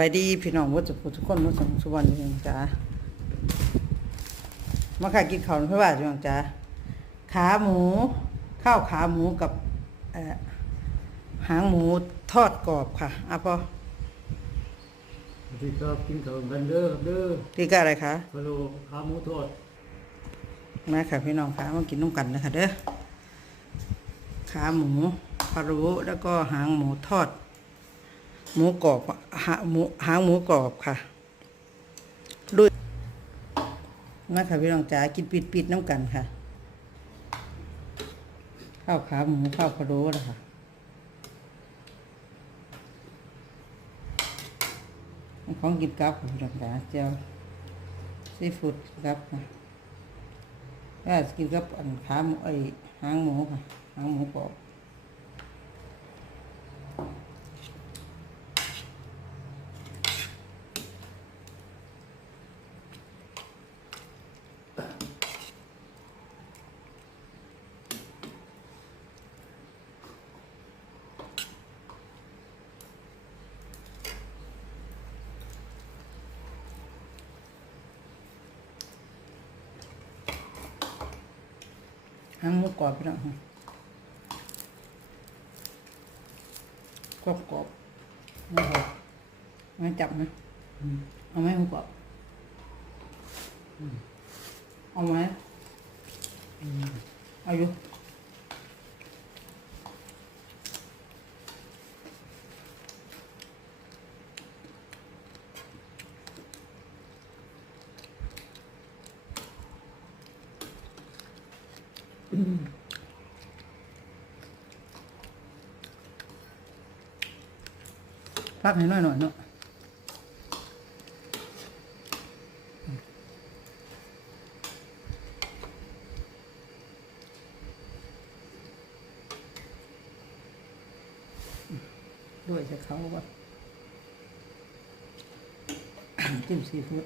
ไปดีพี่น้องวัดสุขทุกคนมาส่งสุวรรณพี่น้องจ๋ามาค่ะกินข้าวเพื่อว่าพี่น้องจ๋าขาหมูข้าวขาหมูกับเอ่อหางหมูทอดกรอบค่ะอะพอสวัสดีครับกินข้าวกันเด้อครับเด้อพี่ก็อะไรคะฮัลโหลขาหมูทอดมาค่ะพี่น้องค่ะมากินน้ำกันนะคะเด้อขาหมูพะโล้แล้วก็หางหมูทอด หมูกรอบหาหมูหางหมูกรอบค่ะ ด้วยมาค่ะพี่น้องจ๋ากินปิดปิดๆน้ำกันค่ะ ข้าวขาหมูข้าวพะโล้นะคะของกินกับค่ะพี่น้องจ๋าเจียวซีฟู้ดกับค่ะก็กินกับอันขาหมูไอหางหมูค่ะหางหมูกรอบางหมูกรอบพี่น้องค่ะกรอบกรอบๆไม่พอไม่จับนะเอาไหมหมูกรอบเอาไหมเอาอยู่ พักให้น้อยหน่อยเนาะด้วยจะเขาว่าจิ้มซีฟู้ด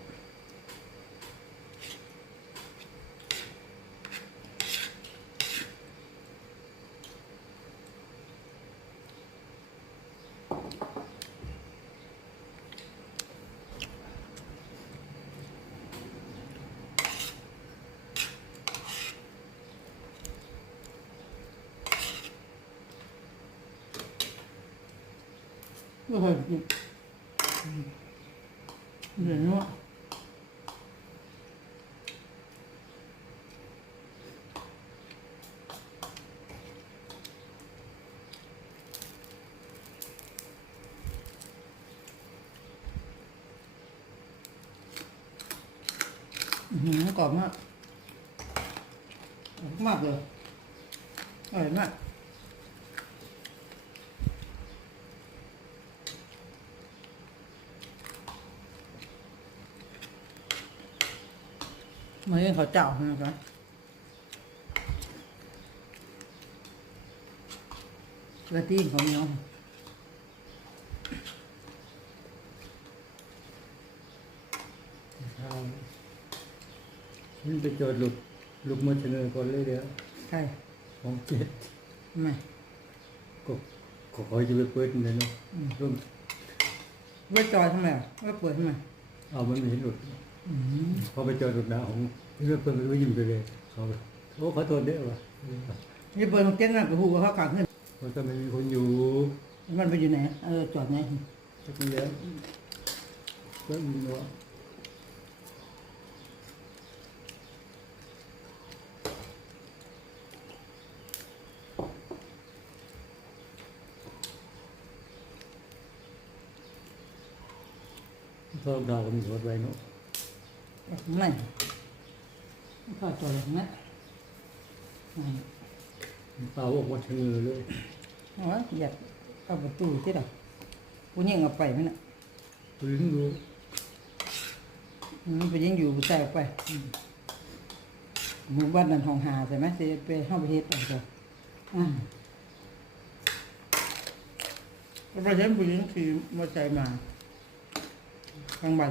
ก็เห็นเดี๋ยวนี้ว่าอื้อหือกรอบมากกรอบมากเลยอร่อยมาก มาเรื่องเขาเจ้านะครับกระตีนของน้องข้าวมันไปจอดลูกลูกมือเสนอก่อนเลยเดี๋ยวใช่ของเจ็ดไหมก็ขอจะไปเปิดเลยเนาะร่วมไว้จอยทำไมอะไว้เปิดทำไมเอามันไม่เห็นหลุด พอไปจอดหลุดหนาของเรื่องเปิดไปยิ้มไปเลยเขาโอ้ขอโทษเด้อว่ะนี่เปิดมันเต้นนั่นไปหูว่าเขากลางขึ้นเพราะถ้าไม่มีคนอยู่ มันไปอยู่ไหนเออจอดไหนสักทีแล้วก็มีเนาะพวกเราก็มีรถไว้เนาะ ไม่เขาจอดอย่างนั้นอืมเปล่าออกมาเสนอเลยเอาไว้อยากเอาประตูที่ดอกผู้หญิงเอาไปไหมน่ะปืนรู้อืมไปยิงอยู่ผู้ชายเอาไปอืมหมู่บ้านนันทองหาใช่ไหมสิไปเข้าไปเฮ็ดอะไรกันอ่าแล้วไปเห็นผู้หญิงขี่มอเตอร์ไซค์มากลางวัน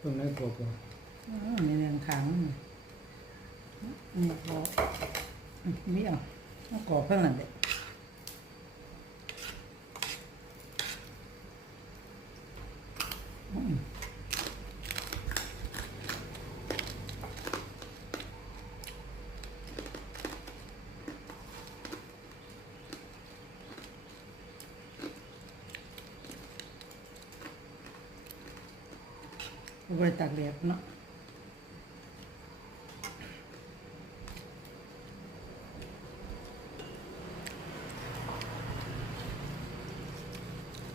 ไหนกรอบกว่าอืมในเรื่องขังนี่ก็อืมมีอะต้องกรอบเพิ่งนั่นเด็กเอา ไปตากแดดเนาะ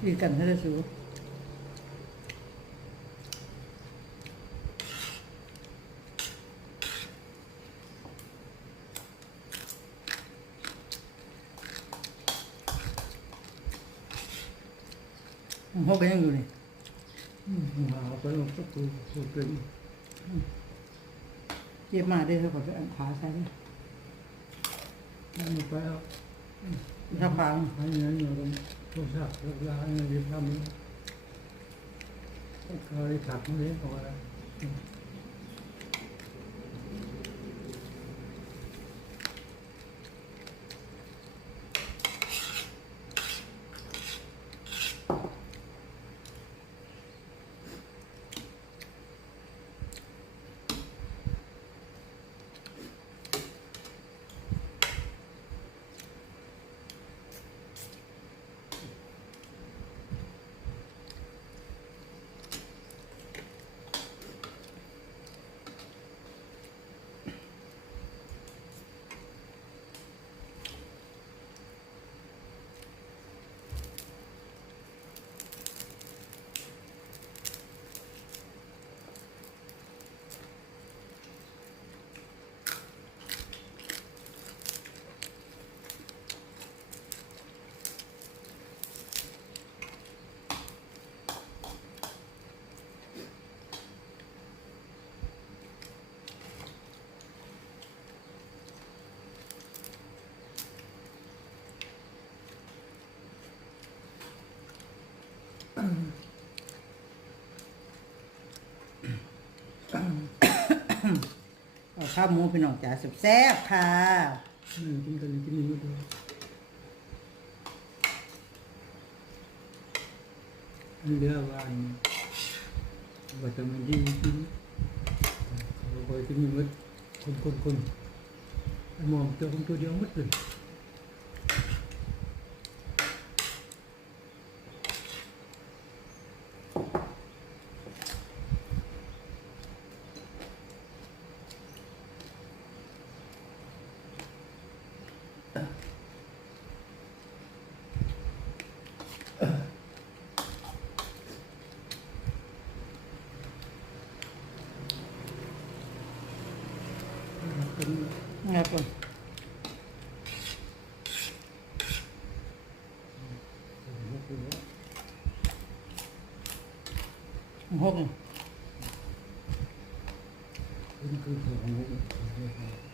ดีกันถ้าจะสูหกก็ยังอยู่นี่ หาไปลงสักตัวตัวเป็นเจ็บมาได้แล้วขอไปอันขาใส่ไหมนั่นไปเอาถ้าฟังให้เงินเราโทรศัพท์แล้วร้านเงินที่ทำนี่เคยถักมันเลี้ยงเอาไว้แล้ว เอาข้าวหมูพี่น้องจ๋าแซ่บๆค่ะอืมกินกันกินนี่ก็ได้อันเดียวกันว่าจะมันยิ่งกินเราไปกินนี่มัดคนคนคนมองเจอคนตัวเดียวมัดเลย เป็น ครับผม หกนี่เป็นคือของผม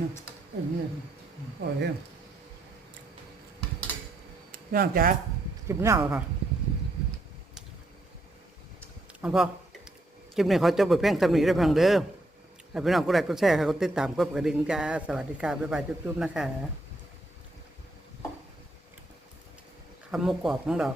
อืมอืมอืมโอ้ยพี่น้องจ๋าจิบเงาค่ะเอาพอจิบนี้ขอจบไปเพียงสำนีได้เพียงเด้อให้พี่น้องก็ไลค์ก็แชร์ค่ะก็ติดตามก็กระดิ่งจ้าสวัสดีค่ะบ๊ายบายจุ๊บๆนะคะคำมุกกรอบของเรา